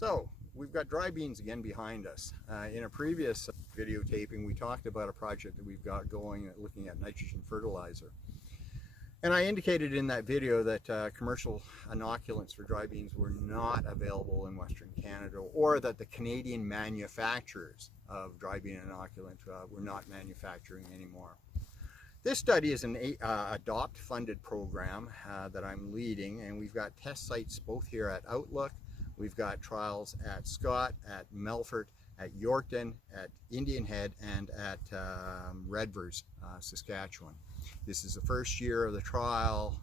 So we've got dry beans again behind us. In a previous videotaping, we talked about a project that we've got going looking at nitrogen fertilizer. And I indicated in that video that commercial inoculants for dry beans were not available in Western Canada, or that the Canadian manufacturers of dry bean inoculant were not manufacturing anymore. This study is an ADOPT funded program that I'm leading, and we've got test sites both here at Outlook. We've got trials at Scott, at Melfort, at Yorkton, at Indian Head, and at Redvers, Saskatchewan. This is the first year of the trial,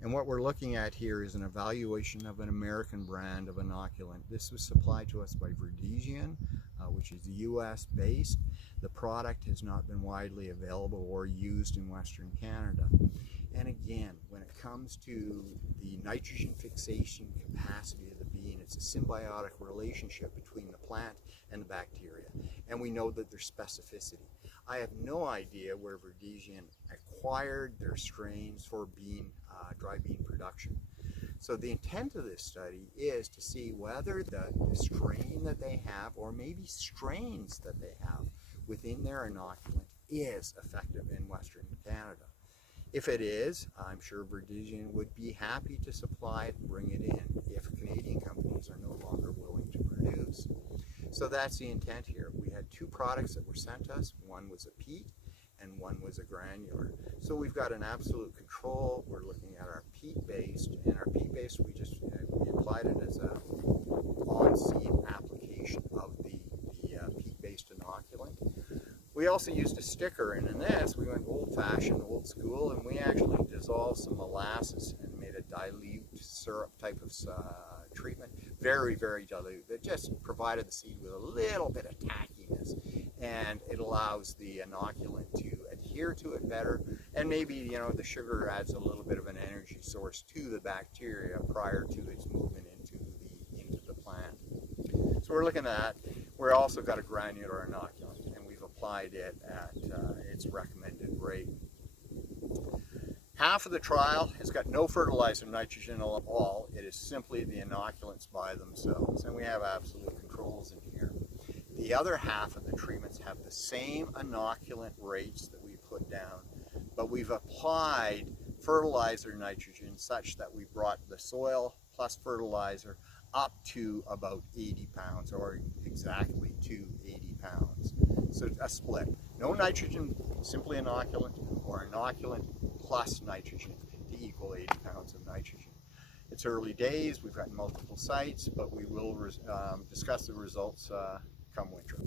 and what we're looking at here is an evaluation of an American brand of inoculant. This was supplied to us by Irrigation, which is US based. The product has not been widely available or used in Western Canada. And again, when it comes to the nitrogen fixation capacity of the bean, it's a symbiotic relationship between the plant and the bacteria. And we know that there's specificity. I have no idea where Irrigation acquired their strains for dry bean production. So the intent of this study is to see whether the strain that they have, or maybe strains that they have within their inoculant, is effective in Western Canada. If it is, I'm sure Irrigation would be happy to supply it and bring it in if Canadian companies are no longer willing to produce. So that's the intent here. We had two products that were sent us. One was a peat and one was a granular. So we've got an absolute control. We're looking at our peat-based, and our peat-based, we applied it as a on-seed application of the peat-based inoculant. We also used a sticker, and in this we went old-fashioned, old school, and we actually dissolved some molasses and made a dilute syrup type of treatment. Very, very dilute. It just provided the seed with a little bit of tackiness, and it allows the inoculant to adhere to it better, and maybe, you know, the sugar adds a little bit of an energy source to the bacteria prior to its movement into the plant. So we're looking at that. We're also got a granular inoculant, and we've applied it at its recommended rate. Half of the trial has got no fertilizer nitrogen at all. It is simply the inoculants by themselves, and we have absolute controls in here. The other half of the treatments have the same inoculant rates that we put down, but we've applied fertilizer nitrogen such that we brought the soil plus fertilizer up to about 80 pounds, or exactly to 80 pounds. So a split. No nitrogen, simply inoculant, or inoculant plus nitrogen to equal 80 pounds of nitrogen. It's early days, we've got multiple sites, but we will discuss the results come winter.